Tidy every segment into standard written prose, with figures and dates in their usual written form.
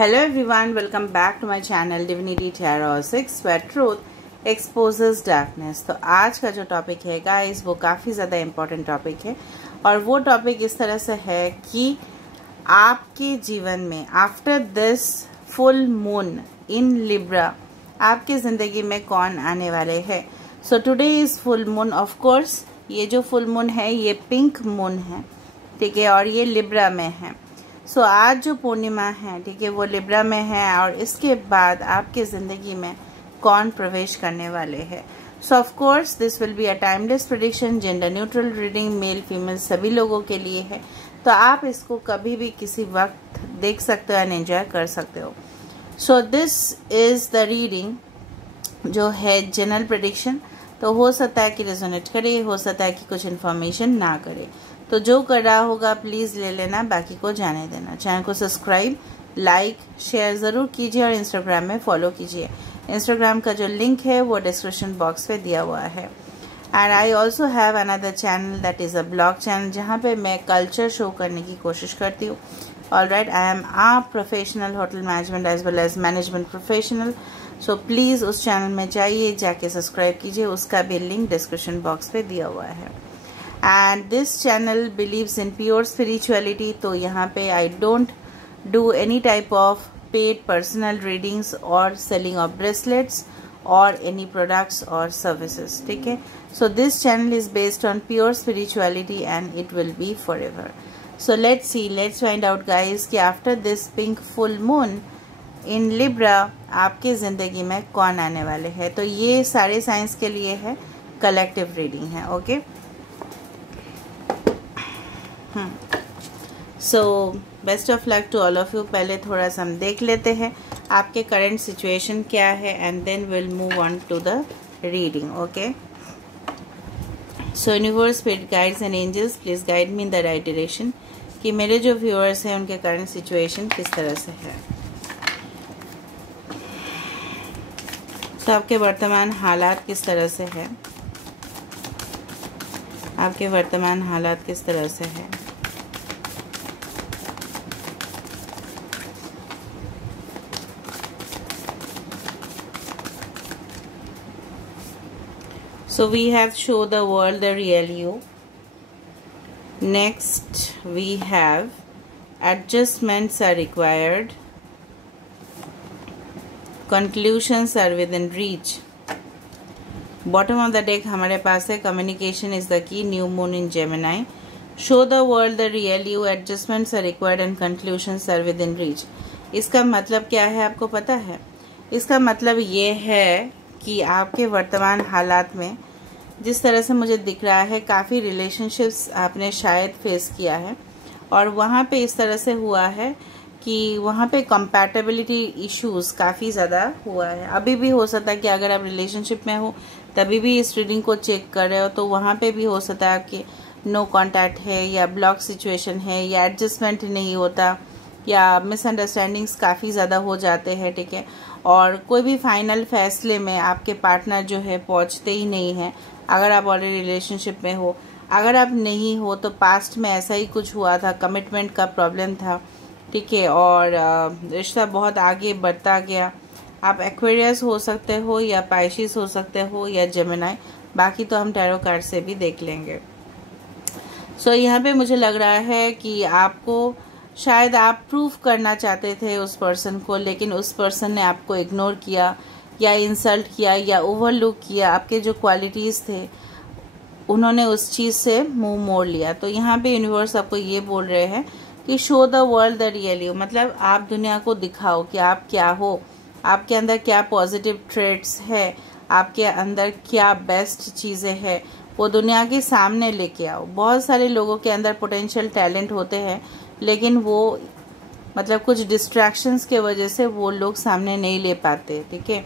Hello everyone, welcome back to my channel Divinity Tarot 6 where truth exposes darkness। तो आज का जो topic है गाइस वो काफ़ी ज़्यादा इम्पोर्टेंट टॉपिक है और वो टॉपिक इस तरह से है कि आपके जीवन में after this full moon in Libra आपकी ज़िंदगी में कौन आने वाले हैं। So today is full moon. Of course ये जो फुल मून है ये पिंक मून है, ठीक है, और ये लिब्रा में है। सो आज जो पूर्णिमा है, ठीक है, वो लिब्रा में है और इसके बाद आपकी ज़िंदगी में कौन प्रवेश करने वाले हैं। सो of course this will be a timeless prediction, gender neutral reading, male female सभी लोगों के लिए है। तो आप इसको कभी भी किसी वक्त देख सकते हो एंड एंजॉय कर सकते हो। सो दिस इज़ द रीडिंग जो है जनरल प्रेडिक्शन। तो हो सकता है कि रेजोनेट करे, हो सकता है कि कुछ इन्फॉर्मेशन ना करे। तो जो कर रहा होगा प्लीज़ ले लेना, बाकी को जाने देना। चैनल को सब्सक्राइब, लाइक, शेयर ज़रूर कीजिए और इंस्टाग्राम में फॉलो कीजिए। इंस्टाग्राम का जो लिंक है वो डिस्क्रिप्शन बॉक्स पे दिया हुआ है। And I also have another channel that is a blog channel जहाँ पे मैं कल्चर शो करने की कोशिश करती हूँ। Alright, I am a professional hotel management as well as management professional. So please उस चैनल में जाइए, जाके सब्सक्राइब कीजिए, उसका भी लिंक डिस्क्रिप्शन बॉक्स पे दिया हुआ है। And this channel believes in pure spirituality. तो यहाँ पे I don't do any type of paid personal readings और सेलिंग ऑफ ब्रेसलेट्स और एनी प्रोडक्ट्स और सर्विसेज, ठीक है। So this channel is based on pure spirituality and it will be forever. So let's find out guys कि after this pink full moon in Libra आपके ज़िंदगी में कौन आने वाले हैं। तो ये सारे साइंस के लिए है, कलेक्टिव रीडिंग है, okay. So best of luck to all of you. पहले थोड़ा सा हम देख लेते हैं आपके करंट सिचुएशन क्या है and then will move on to the reading, okay. So universe, spirit guides and angels please guide me in the right direction कि मेरे जो व्यूअर्स हैं उनके करंट सिचुएशन किस तरह से है। सो आपके वर्तमान हालात किस तरह से है, आपके वर्तमान हालात किस तरह से है। So we have show the world the real you. Next we have adjustments are required. Conclusions are within reach. Bottom of the deck हमारे पास है communication is the key, new moon in Gemini. Show the world the real you, adjustments are required and conclusions are within reach. इसका मतलब क्या है आपको पता है? इसका मतलब ये है कि आपके वर्तमान हालात में जिस तरह से मुझे दिख रहा है काफ़ी रिलेशनशिप्स आपने शायद फेस किया है और वहाँ पे इस तरह से हुआ है कि वहाँ पे कंपैटिबिलिटी इश्यूज काफ़ी ज़्यादा हुआ है। अभी भी हो सकता है कि अगर आप रिलेशनशिप में हो तभी भी इस रीडिंग को चेक कर रहे हो तो वहाँ पे भी हो सकता है कि नो कॉन्टैक्ट है या ब्लॉक सिचुएशन है या एडजस्टमेंट नहीं होता या मिसअंडरस्टैंडिंग्स काफ़ी ज़्यादा हो जाते हैं, ठीक है। और कोई भी फाइनल फैसले में आपके पार्टनर जो है पहुंचते ही नहीं है अगर आप ऑलरेडी रिलेशनशिप में हो। अगर आप नहीं हो तो पास्ट में ऐसा ही कुछ हुआ था, कमिटमेंट का प्रॉब्लम था, ठीक है, और रिश्ता बहुत आगे बढ़ता गया। आप एक्वेरियस हो सकते हो या पाइशिस हो सकते हो या जेमिनाई, बाकी तो हम टैरो कार्ड से भी देख लेंगे। सो यहाँ पे मुझे लग रहा है कि आपको शायद आप प्रूव करना चाहते थे उस पर्सन को, लेकिन उस पर्सन ने आपको इग्नोर किया या इंसल्ट किया या ओवरलुक किया। आपके जो क्वालिटीज़ थे उन्होंने उस चीज़ से मुंह मोड़ लिया। तो यहाँ पे यूनिवर्स आपको ये बोल रहे हैं कि show the world the real you, मतलब आप दुनिया को दिखाओ कि आप क्या हो, आपके अंदर क्या पॉजिटिव ट्रेट्स है, आपके अंदर क्या बेस्ट चीज़ें हैं, वो दुनिया के सामने लेके आओ। बहुत सारे लोगों के अंदर पोटेंशियल टैलेंट होते हैं लेकिन वो मतलब कुछ डिस्ट्रैक्शंस के वजह से वो लोग सामने नहीं ले पाते, ठीक है।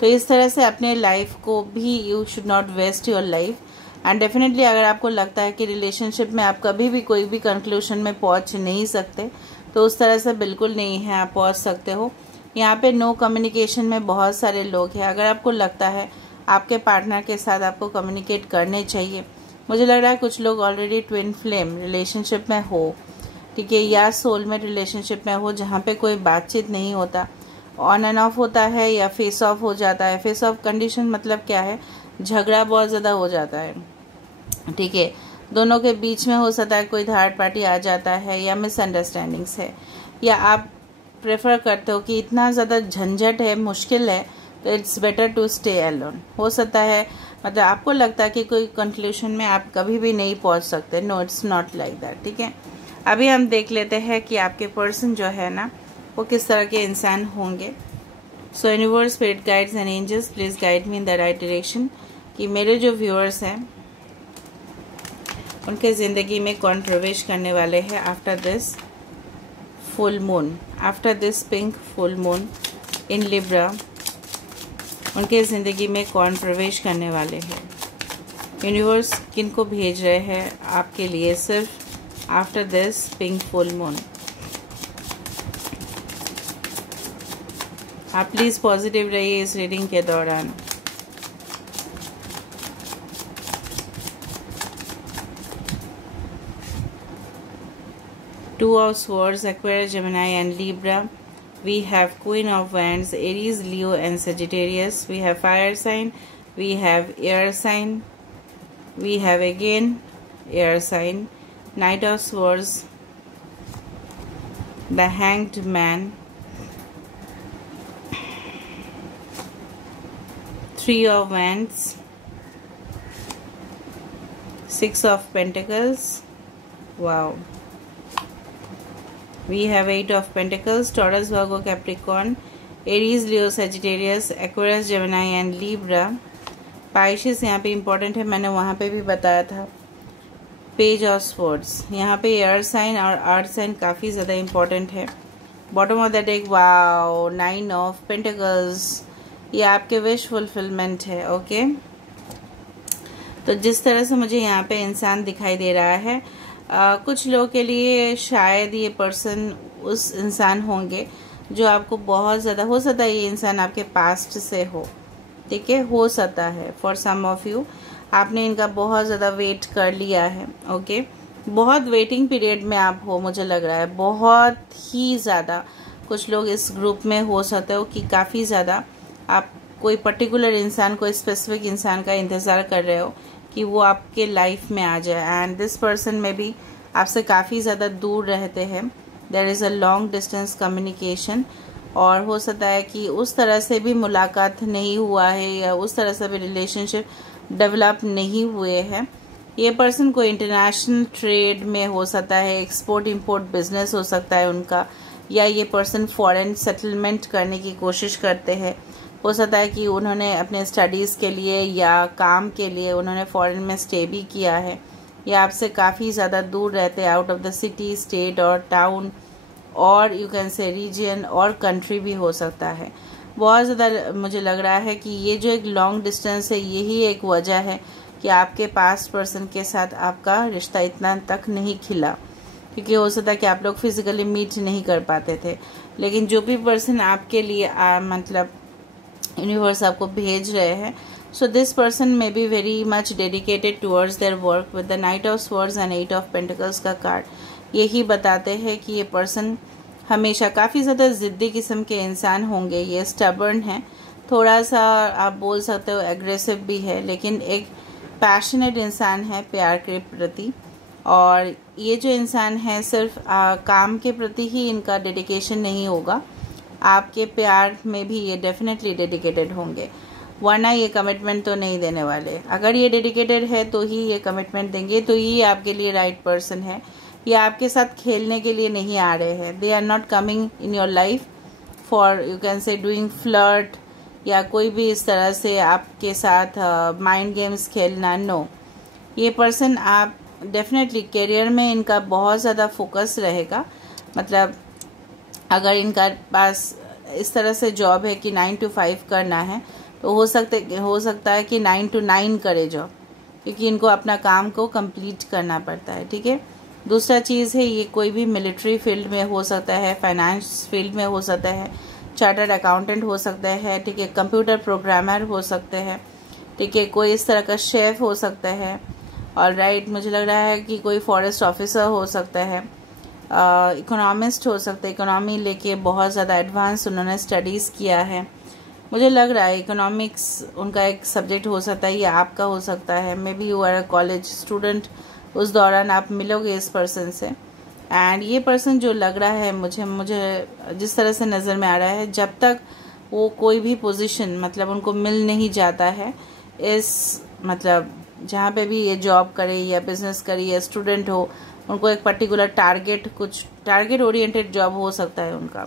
तो इस तरह से अपने लाइफ को भी, you should not waste your life. And definitely अगर आपको लगता है कि रिलेशनशिप में आप कभी भी कोई भी कंक्लूजन में पहुंच नहीं सकते तो उस तरह से बिल्कुल नहीं है, आप पहुंच सकते हो। यहाँ पे नो कम्युनिकेशन में बहुत सारे लोग हैं। अगर आपको लगता है आपके पार्टनर के साथ आपको कम्युनिकेट करने चाहिए, मुझे लग रहा है कुछ लोग ऑलरेडी ट्विन फ्लेम रिलेशनशिप में हो ठीक है, या सोलमेट रिलेशनशिप में हो जहाँ पे कोई बातचीत नहीं होता, ऑन एंड ऑफ होता है या फेस ऑफ हो जाता है। फेस ऑफ कंडीशन मतलब क्या है, झगड़ा बहुत ज़्यादा हो जाता है, ठीक है, दोनों के बीच में हो सकता है कोई थर्ड पार्टी आ जाता है, या मिसअंडरस्टैंडिंग्स है, या आप प्रेफर करते हो कि इतना ज़्यादा झंझट है, मुश्किल है, तो it's better to stay alone. हो सकता है मतलब आपको लगता है कि कोई कंक्लूजन में आप कभी भी नहीं पहुंच सकते। No, it's not like that, ठीक है। अभी हम देख लेते हैं कि आपके पर्सन जो है ना वो किस तरह के इंसान होंगे। So universe, spirit guides and angels, please guide me in the right direction कि मेरे जो व्यूअर्स हैं उनके ज़िंदगी में कौन प्रवेश करने वाले हैं after this full moon, after this pink full moon in Libra. उनके ज़िंदगी में कौन प्रवेश करने वाले हैं। यूनिवर्स किनको भेज रहे हैं आपके लिए सिर्फ after this pink full moon. आप प्लीज़ पॉजिटिव रहिए इस रीडिंग के दौरान। Two of Swords, Aquarius, Gemini and Libra. We have Queen of Wands, Aries, Leo and Sagittarius. We have fire sign, we have air sign, we have again air sign, Knight of Swords, the Hanged Man, Three of Wands, Six of Pentacles. Wow. We have Eight of Pentacles, Taurus, Virgo, Capricorn, Aries, Leo, Sagittarius, Aquarius, Gemini and Libra. Pisces यहाँ पे important है, मैंने वहाँ पे भी बताया था। Page of swords, यहाँ पे एयर साइन और अर्थ साइन काफ़ी ज़्यादा इम्पोर्टेंट है। Bottom of the deck, wow, 9 of pentacles, ये आपके विश फुलफिलमेंट है। ओके, तो जिस तरह से मुझे यहाँ पे इंसान दिखाई दे रहा है, कुछ लोगों के लिए शायद ये पर्सन उस इंसान होंगे जो आपको बहुत ज़्यादा, हो सकता है ये इंसान आपके पास्ट से हो, ठीक है, हो सकता है फॉर सम ऑफ यू आपने इनका बहुत ज़्यादा वेट कर लिया है। ओके, बहुत वेटिंग पीरियड में आप हो, मुझे लग रहा है बहुत ही ज़्यादा। कुछ लोग इस ग्रुप में हो सकते हो कि काफ़ी ज़्यादा आप कोई पर्टिकुलर इंसान, कोई स्पेसिफिक इंसान का इंतज़ार कर रहे हो कि वो आपके लाइफ में आ जाए, एंड दिस पर्सन में भी आपसे काफ़ी ज़्यादा दूर रहते हैं। There is a long distance communication, और हो सकता है कि उस तरह से भी मुलाकात नहीं हुआ है या उस तरह से भी रिलेशनशिप डेवलप नहीं हुए हैं। ये पर्सन को इंटरनेशनल ट्रेड में हो सकता है, एक्सपोर्ट इंपोर्ट बिजनेस हो सकता है उनका, या ये पर्सन फॉरेन सेटलमेंट करने की कोशिश करते हैं। हो सकता है कि उन्होंने अपने स्टडीज़ के लिए या काम के लिए उन्होंने फॉरेन में स्टे भी किया है, या आपसे काफ़ी ज़्यादा दूर रहते हैं, out of the city, state और टाउन, और यू कैन से रीजन और कंट्री भी हो सकता है। बहुत ज़्यादा मुझे लग रहा है कि ये जो एक लॉन्ग डिस्टेंस है, यही एक वजह है कि आपके पास्ट पर्सन के साथ आपका रिश्ता इतना तक नहीं खिला, क्योंकि हो सकता है कि आप लोग फिजिकली मीट नहीं कर पाते थे। लेकिन जो भी पर्सन आपके लिए मतलब यूनिवर्स आपको भेज रहे हैं, so this person may be very much dedicated towards their work. With the night of swords and 8 of pentacles का कार्ड यही बताते हैं कि ये पर्सन हमेशा काफ़ी ज़्यादा ज़िद्दी किस्म के इंसान होंगे। ये स्टबर्न है, थोड़ा सा आप बोल सकते हो एग्रेसिव भी है, लेकिन एक पैशनेट इंसान है प्यार के प्रति। और ये जो इंसान है सिर्फ काम के प्रति ही इनका डेडिकेशन नहीं होगा, आपके प्यार में भी ये डेफिनेटली डेडिकेटेड होंगे, वरना ये कमिटमेंट तो नहीं देने वाले। अगर ये डेडिकेटेड है तो ही ये कमिटमेंट देंगे, तो ये आपके लिए राइट पर्सन है। ये आपके साथ खेलने के लिए नहीं आ रहे हैं। They are not coming in your life for you can say doing flirt या कोई भी इस तरह से आपके साथ माइंड गेम्स खेलना। नो, ये पर्सन आप डेफिनेटली करियर में इनका बहुत ज़्यादा फोकस रहेगा। मतलब अगर इनका पास इस तरह से जॉब है कि 9 to 5 करना है, तो हो सकता है कि 9 to 9 करे जॉब, क्योंकि इनको अपना काम को कंप्लीट करना पड़ता है। ठीक है, दूसरा चीज़ है ये कोई भी मिलिट्री फील्ड में हो सकता है, फाइनेंस फील्ड में हो सकता है, चार्टर्ड अकाउंटेंट हो सकता है, ठीक है, कंप्यूटर प्रोग्रामर हो सकते हैं, ठीक है, कोई इस तरह का शेफ हो सकता है, और राइट मुझे लग रहा है कि कोई फॉरेस्ट ऑफिसर हो सकता है। इकोनॉमिस्ट हो सकते हैं, इकोनॉमी लेके बहुत ज़्यादा एडवांस उन्होंने स्टडीज़ किया है। मुझे लग रहा है इकोनॉमिक्स उनका एक सब्जेक्ट हो सकता है, या आपका हो सकता है। Maybe you are a college student, उस दौरान आप मिलोगे इस पर्सन से। एंड ये पर्सन जो लग रहा है मुझे जिस तरह से नज़र में आ रहा है, जब तक वो कोई भी पोजीशन मतलब उनको मिल नहीं जाता है, इस मतलब जहाँ पे भी ये जॉब करे या बिजनेस करे या स्टूडेंट हो, उनको एक पर्टिकुलर कुछ टारगेट ओरिएंटेड जॉब हो सकता है उनका।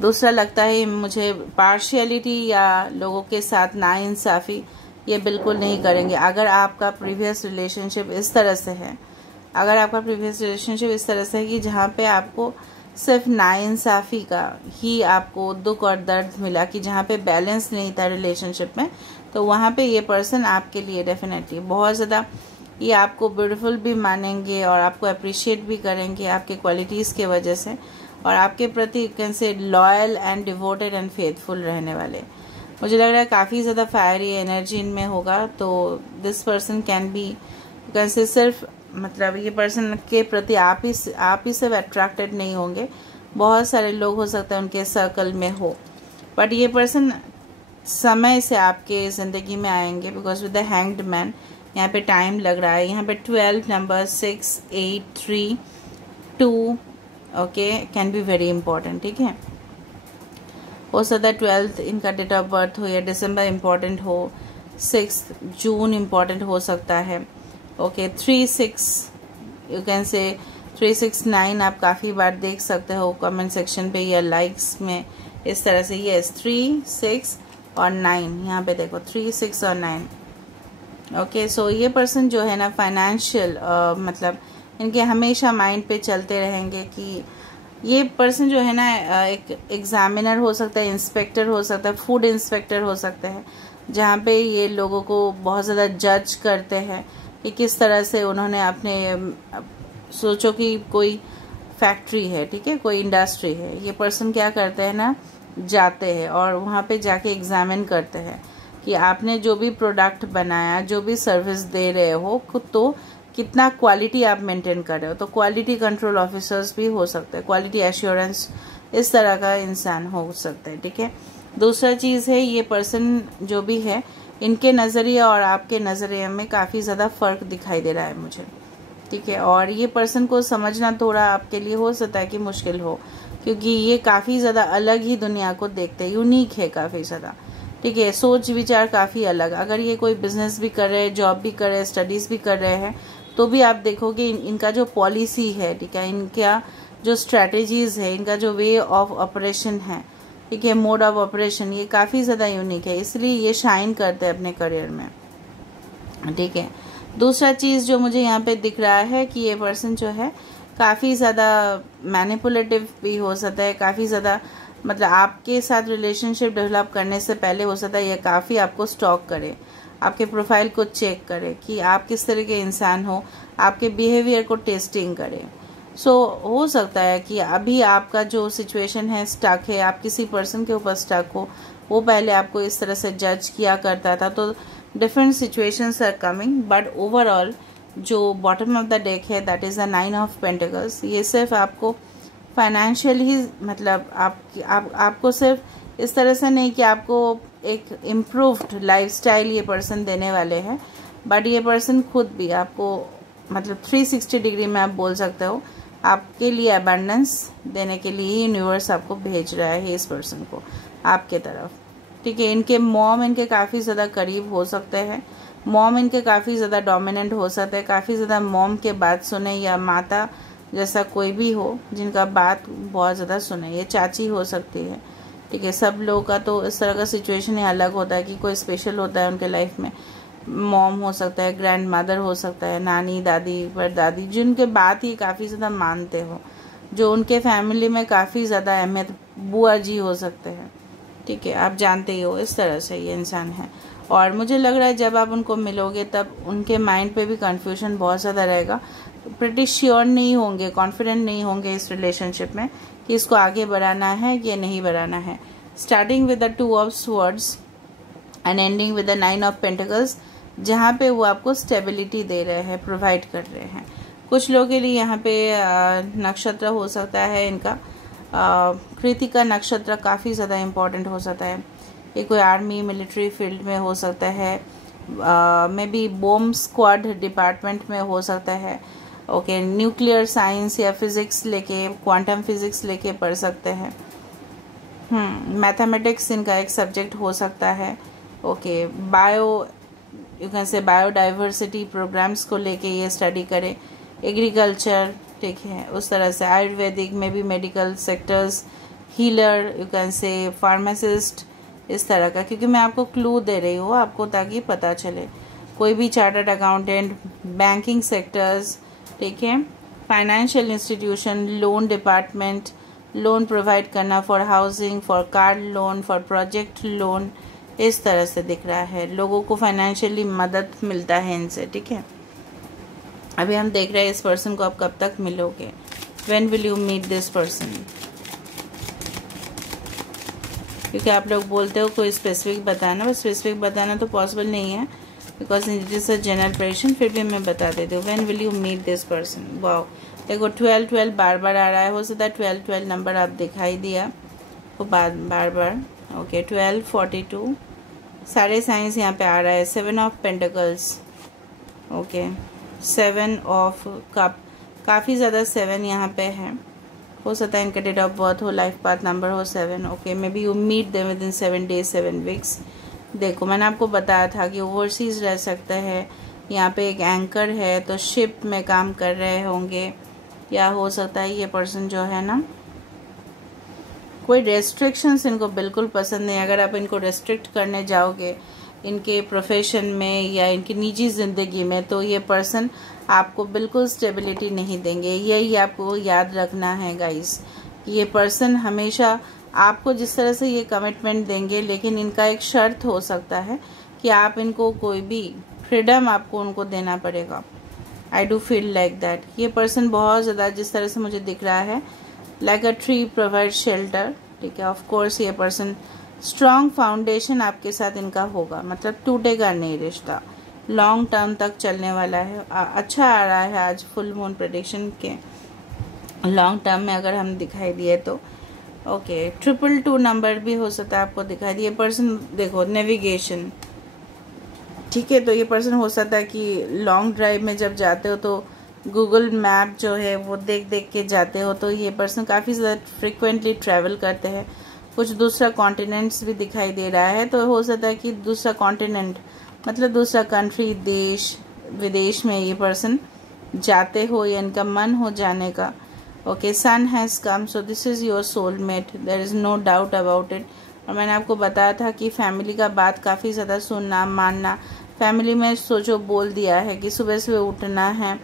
दूसरा लगता है मुझे पार्शियलिटी या लोगों के साथ नाइंसाफ़ी, ये बिल्कुल नहीं करेंगे। अगर आपका प्रीवियस रिलेशनशिप इस तरह से है, कि जहाँ पे आपको सिर्फ नाइंसाफ़ी का ही आपको दुख और दर्द मिला, कि जहाँ पे बैलेंस नहीं था रिलेशनशिप में, तो वहाँ पे ये पर्सन आपके लिए डेफिनेटली बहुत ज़्यादा ये आपको ब्यूटीफुल भी मानेंगे और आपको अप्रिशिएट भी करेंगे आपके क्वालिटीज़ के वजह से, और आपके प्रति can say loyal and devoted and faithful रहने वाले। मुझे लग रहा है काफ़ी ज़्यादा फायरी एनर्जी इनमें होगा। तो this person can be can say सिर्फ मतलब ये पर्सन के प्रति आप ही सिर्फ अट्रैक्टेड नहीं होंगे, बहुत सारे लोग हो सकते हैं उनके सर्कल में हो, बट ये पर्सन समय से आपके ज़िंदगी में आएंगे। Because with the hanged man यहाँ पे टाइम लग रहा है। यहाँ पे 12 number 6, 8, 3, 2 okay can be very important. ठीक है, हो सकता है 12th इनका डेट ऑफ बर्थ हो या दिसंबर इम्पॉर्टेंट हो, 6 जून इम्पॉर्टेंट हो सकता है। ओके 3-6 यू कैन से 369 आप काफ़ी बार देख सकते हो कमेंट सेक्शन पे या लाइक्स में इस तरह से। यस 3, 6 और 9, यहाँ पे देखो 3, 6 और 9। ओके सो ये पर्सन जो है ना फाइनेंशियल मतलब इनके हमेशा माइंड पे चलते रहेंगे कि ये पर्सन जो है ना एक एग्जामिनर हो सकता है, इंस्पेक्टर हो सकता है, फूड इंस्पेक्टर हो सकता है, जहाँ पे ये लोगों को बहुत ज़्यादा जज करते हैं कि किस तरह से उन्होंने अपने सोचो कि कोई फैक्ट्री है, ठीक है, कोई इंडस्ट्री है, ये पर्सन क्या करते हैं ना जाते हैं और वहाँ पे जाके एग्जामिन करते हैं कि आपने जो भी प्रोडक्ट बनाया, जो भी सर्विस दे रहे हो, तो कितना क्वालिटी आप मेंटेन कर रहे हो। तो क्वालिटी कंट्रोल ऑफिसर्स भी हो सकते हैं, क्वालिटी एश्योरेंस इस तरह का इंसान हो सकता है। ठीक है, दूसरा चीज़ है ये पर्सन जो भी है, इनके नज़रिए और आपके नज़रिए में काफ़ी ज़्यादा फ़र्क दिखाई दे रहा है मुझे। ठीक है, और ये पर्सन को समझना थोड़ा आपके लिए हो सकता है कि मुश्किल हो, क्योंकि ये काफ़ी ज़्यादा अलग ही दुनिया को देखते हैं, यूनिक है काफ़ी ज़्यादा। ठीक है, सोच विचार काफ़ी अलग। अगर ये कोई बिजनेस भी कर रहे हैं, जॉब भी कर रहे हैं, स्टडीज़ भी कर रहे हैं, तो भी आप देखोगे इनका जो पॉलिसी है, ठीक है, इनका जो स्ट्रैटेजीज़ है, इनका जो वे ऑफ ऑपरेशन है, ठीक है, मोड ऑफ ऑपरेशन, ये काफ़ी ज़्यादा यूनिक है, इसलिए ये शाइन करते हैं अपने करियर में। ठीक है, दूसरा चीज़ जो मुझे यहाँ पे दिख रहा है कि ये पर्सन जो है काफ़ी ज़्यादा मैनिपुलेटिव भी हो सकता है, काफ़ी ज़्यादा मतलब आपके साथ रिलेशनशिप डेवलप करने से पहले हो सकता है ये काफ़ी आपको स्टॉक करे, आपके प्रोफाइल को चेक करे कि आप किस तरह के इंसान हो, आपके बिहेवियर को टेस्टिंग करे। हो सकता है कि अभी आपका जो सिचुएशन है स्टक है, आप किसी पर्सन के ऊपर स्टक हो, वो पहले आपको इस तरह से जज किया करता था, तो different situations are coming, but overall जो बॉटम ऑफ द डेक है that is the 9 of pentacles. ये सिर्फ आपको फाइनेंशियल ही मतलब आपको सिर्फ इस तरह से नहीं कि आपको एक इम्प्रूव्ड लाइफस्टाइल ये पर्सन देने वाले हैं, बट ये पर्सन खुद भी आपको मतलब 360 डिग्री में आप बोल सकते हो आपके लिए अबंडेंस देने के लिए यूनिवर्स आपको भेज रहा है इस पर्सन को आपके तरफ। ठीक है, इनके मॉम इनके काफ़ी ज़्यादा करीब हो सकते हैं, मॉम इनके काफ़ी ज़्यादा डोमिनेंट हो सकते हैं, काफ़ी ज़्यादा मॉम के बात सुने, या माता जैसा कोई भी हो जिनका बात बहुत ज़्यादा सुने, ये चाची हो सकती है। ठीक है, सब लोगों का तो इस तरह का सिचुएशन ही अलग होता है कि कोई स्पेशल होता है उनके लाइफ में, मॉम हो सकता है, ग्रैंड मदर हो सकता है, नानी दादी परदादी, जिनके बात ही काफ़ी ज़्यादा मानते हो, जो उनके फैमिली में काफ़ी ज़्यादा अहमियत, बुआ जी हो सकते हैं। ठीक है, आप जानते ही हो इस तरह से ये इंसान है। और मुझे लग रहा है जब आप उनको मिलोगे तब उनके माइंड पे भी कन्फ्यूजन बहुत ज़्यादा रहेगा, प्रिटी श्योर नहीं होंगे, कॉन्फिडेंट नहीं होंगे इस रिलेशनशिप में कि इसको आगे बढ़ाना है या नहीं बढ़ाना है। Starting with the 2 of swords and ending with the 9 of pentacles, जहाँ पे वो आपको स्टेबिलिटी दे रहे हैं, प्रोवाइड कर रहे हैं, कुछ लोगों के लिए यहाँ पे नक्षत्र हो सकता है इनका कृतिका नक्षत्र काफ़ी ज़्यादा इम्पोर्टेंट हो सकता है। ये कोई आर्मी मिलिट्री फील्ड में हो सकता है, may be bomb squad department में हो सकता है। ओके, न्यूक्लियर साइंस या फिज़िक्स लेके, क्वांटम फिज़िक्स लेके पढ़ सकते हैं। मैथमेटिक्स इनका एक सब्जेक्ट हो सकता है। Okay, you can say biodiversity programs को लेके ये स्टडी करें। एग्रीकल्चर, ठीक है, उस तरह से आयुर्वेदिक में भी, medical sectors, healer, you can से फार्मासिस्ट, इस तरह का, क्योंकि मैं आपको क्लू दे रही हूँ आपको ताकि पता चले। कोई भी चार्टर्ड अकाउंटेंट, बैंकिंग सेक्टर्स, ठीक है, financial institution, loan department, loan provide करना for housing, for car loan, for project loan, इस तरह से दिख रहा है। लोगों को फाइनेंशियली मदद मिलता है इनसे, ठीक है। अभी हम देख रहे हैं इस पर्सन को आप कब तक मिलोगे, when will you meet this person, क्योंकि आप लोग बोलते हो कोई स्पेसिफिक बताना, बस स्पेसिफिक बताना तो पॉसिबल नहीं है because it is a general prediction, फिर भी मैं बता देती हूँ। When will you meet this person. Wow, देखो 12 बार बार आ रहा है, हो सकता है 12 नंबर आप दिखाई दिया वो बार बार। ओके, 12, 42 सारे साइंस यहाँ पे आ रहा है। 7 of pentacles, okay, 7 of cup, काफ़ी ज़्यादा 7 यहाँ पे है। हो सकता है इनका डेट ऑफ बर्थ हो, लाइफ पाथ नंबर हो 7। Okay, maybe you meet them within 7 days 7 weeks। देखो मैंने आपको बताया था कि ओवरसीज रह सकता है। यहाँ पे एक एंकर है तो शिप में काम कर रहे होंगे, या हो सकता है ये पर्सन जो है ना, कोई रेस्ट्रिक्शंस इनको बिल्कुल पसंद नहीं। अगर आप इनको रेस्ट्रिक्ट करने जाओगे इनके प्रोफेशन में या इनकी निजी ज़िंदगी में, तो ये पर्सन आपको बिल्कुल स्टेबिलिटी नहीं देंगे। यही आपको याद रखना है गाइस, ये पर्सन हमेशा आपको जिस तरह से ये कमिटमेंट देंगे, लेकिन इनका एक शर्त हो सकता है कि आप इनको कोई भी फ्रीडम आपको उनको देना पड़ेगा। I do feel like that. ये पर्सन बहुत ज़्यादा, जिस तरह से मुझे दिख रहा है, like a tree provide shelter, ठीक है। ऑफ कोर्स ये पर्सन स्ट्रॉन्ग फाउंडेशन आपके साथ इनका होगा, मतलब टूटेगा नहीं रिश्ता, लॉन्ग टर्म तक चलने वाला है। अच्छा आ रहा है आज फुल मून प्रेडिक्शन के लॉन्ग टर्म में अगर हम दिखाई दिए तो। ओके, 222 नंबर भी हो सकता है आपको दिखाई दिए। पर्सन देखो नेविगेशन, ठीक है, तो ये पर्सन हो सकता है कि लॉन्ग ड्राइव में जब जाते हो तो गूगल मैप जो है वो देख देख के जाते हो, तो ये पर्सन काफ़ी ज़्यादा फ्रिक्वेंटली ट्रैवल करते हैं। कुछ दूसरा कॉन्टिनेंट्स भी दिखाई दे रहा है, तो हो सकता है कि दूसरा कॉन्टिनेंट मतलब दूसरा कंट्री, देश विदेश में ये पर्सन जाते हो या इनका मन हो जाने का। Okay, sun has come, so this is your soulmate, there is no doubt about it. और मैंने आपको बताया था कि फैमिली का बात काफ़ी ज़्यादा सुनना मानना। फैमिली में सोचो बोल दिया है कि सुबह सुबह उठना है,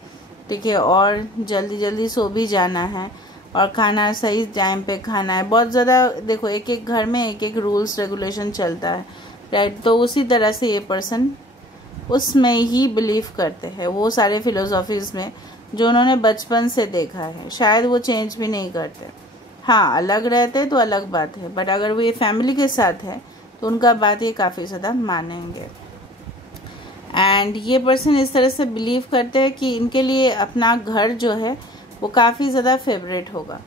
ठीक है, और जल्दी जल्दी सो भी जाना है, और खाना सही टाइम पे खाना है। बहुत ज़्यादा देखो एक एक घर में एक एक रूल्स रेगुलेशन चलता है, राइट। तो उसी तरह से ये पर्सन उसमें ही बिलीव करते हैं, वो सारे फिलोसॉफीज़ में जो उन्होंने बचपन से देखा है, शायद वो चेंज भी नहीं करते। हाँ, अलग रहते तो अलग बात है, बट अगर वो ये फैमिली के साथ है तो उनका बात ये काफ़ी ज़्यादा मानेंगे। एंड ये पर्सन इस तरह से बिलीव करते हैं कि इनके लिए अपना घर जो है वो काफ़ी ज़्यादा फेवरेट होगा,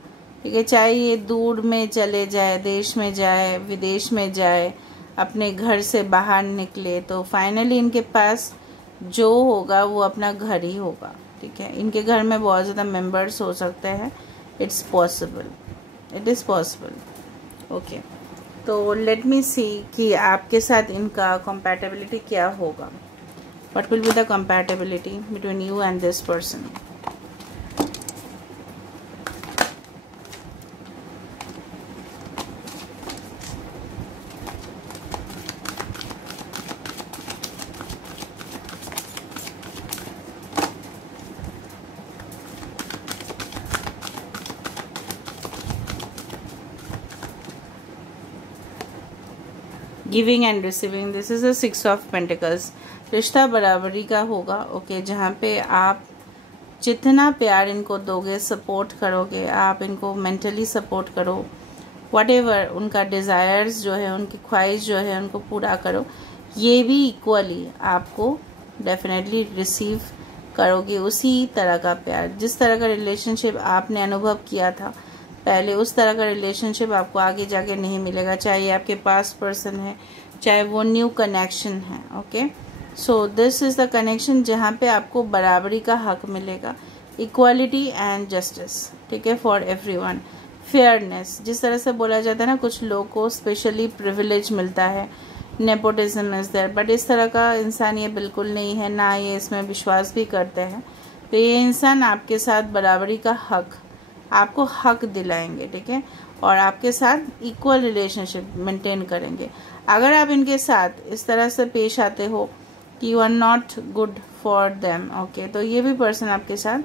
ठीक है। चाहे ये दूर में चले जाए, देश में जाए, विदेश में जाए, अपने घर से बाहर निकले, तो फाइनली इनके पास जो होगा वो अपना घर ही होगा, ठीक है। इनके घर में बहुत ज़्यादा मेंबर्स हो सकते हैं, it's possible, it is possible. Okay, तो लेट मी सी कि आपके साथ इनका कंपैटिबिलिटी क्या होगा। What will be the compatibility between you and this person? Giving and receiving, this is a 6 of pentacles. रिश्ता बराबरी का होगा, ओके, जहाँ पे आप जितना प्यार इनको दोगे, सपोर्ट करोगे, आप इनको मेंटली सपोर्ट करो, व्हाटएवर उनका डिज़ायर्स जो है, उनकी ख्वाहिश जो है, उनको पूरा करो, ये भी इक्वली आपको डेफिनेटली रिसीव करोगे उसी तरह का प्यार, जिस तरह का रिलेशनशिप आपने अनुभव किया था पहले, उस तरह का रिलेशनशिप आपको आगे जाके नहीं मिलेगा, चाहे आपके पास पर्सन है, चाहे वो न्यू कनेक्शन है। Okay, so this is the connection जहाँ पे आपको बराबरी का हक मिलेगा, इक्वालिटी एंड जस्टिस, ठीक है, फॉर एवरीवन। फेयरनेस, जिस तरह से बोला जाता है ना, कुछ लोगों को स्पेशली प्रिविलेज मिलता है, नेपोटिज्म इज देयर, बट इस तरह का इंसान ये बिल्कुल नहीं है, ना ये इसमें विश्वास भी करते हैं। तो ये इंसान आपके साथ बराबरी का हक, आपको हक दिलाएंगे, ठीक है, और आपके साथ इक्वल रिलेशनशिप मेंटेन करेंगे। अगर आप इनके साथ इस तरह से पेश आते हो कि you are not good for them, okay, तो ये भी पर्सन आपके साथ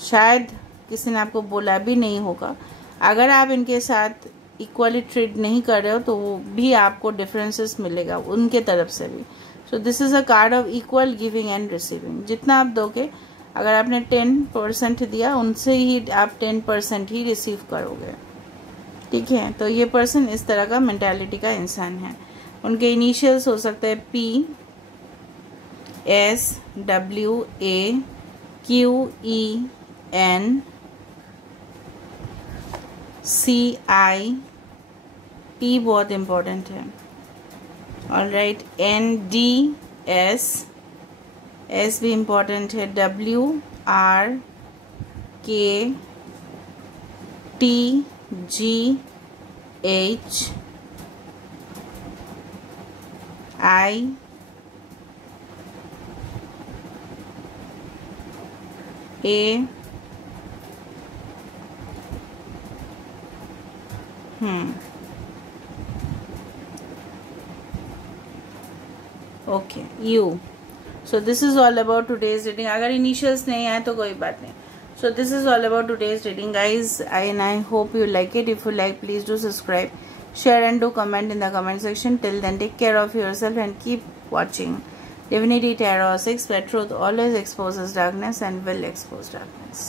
शायद किसी ने आपको बोला भी नहीं होगा, अगर आप इनके साथ इक्वली ट्रीट नहीं कर रहे हो तो वो भी आपको डिफरेंसेस मिलेगा उनके तरफ से भी। So this is a card of equal giving and receiving. जितना आप दोगे, अगर आपने 10% दिया, उनसे ही आप 10% ही रिसीव करोगे, ठीक है। तो ये पर्सन इस तरह का मेंटालिटी का इंसान है। उनके इनिशियल्स हो सकते हैं P, S, W, A, Q, E, N, C, I, P बहुत इम्पोर्टेंट है, alright, N, D, S, S भी इम्पोर्टेंट है, W, R, K, T, G, H, I, A, okay, you. So this is all about today's reading. अगर initials नहीं आए तो कोई बात नहीं। So this is all about today's reading guys, I hope you like it. If you like, please do subscribe, share and do comment in the comment section. Till then, take care of yourself and keep watching Divinity Tarot 6, where truth always exposes darkness and will expose darkness.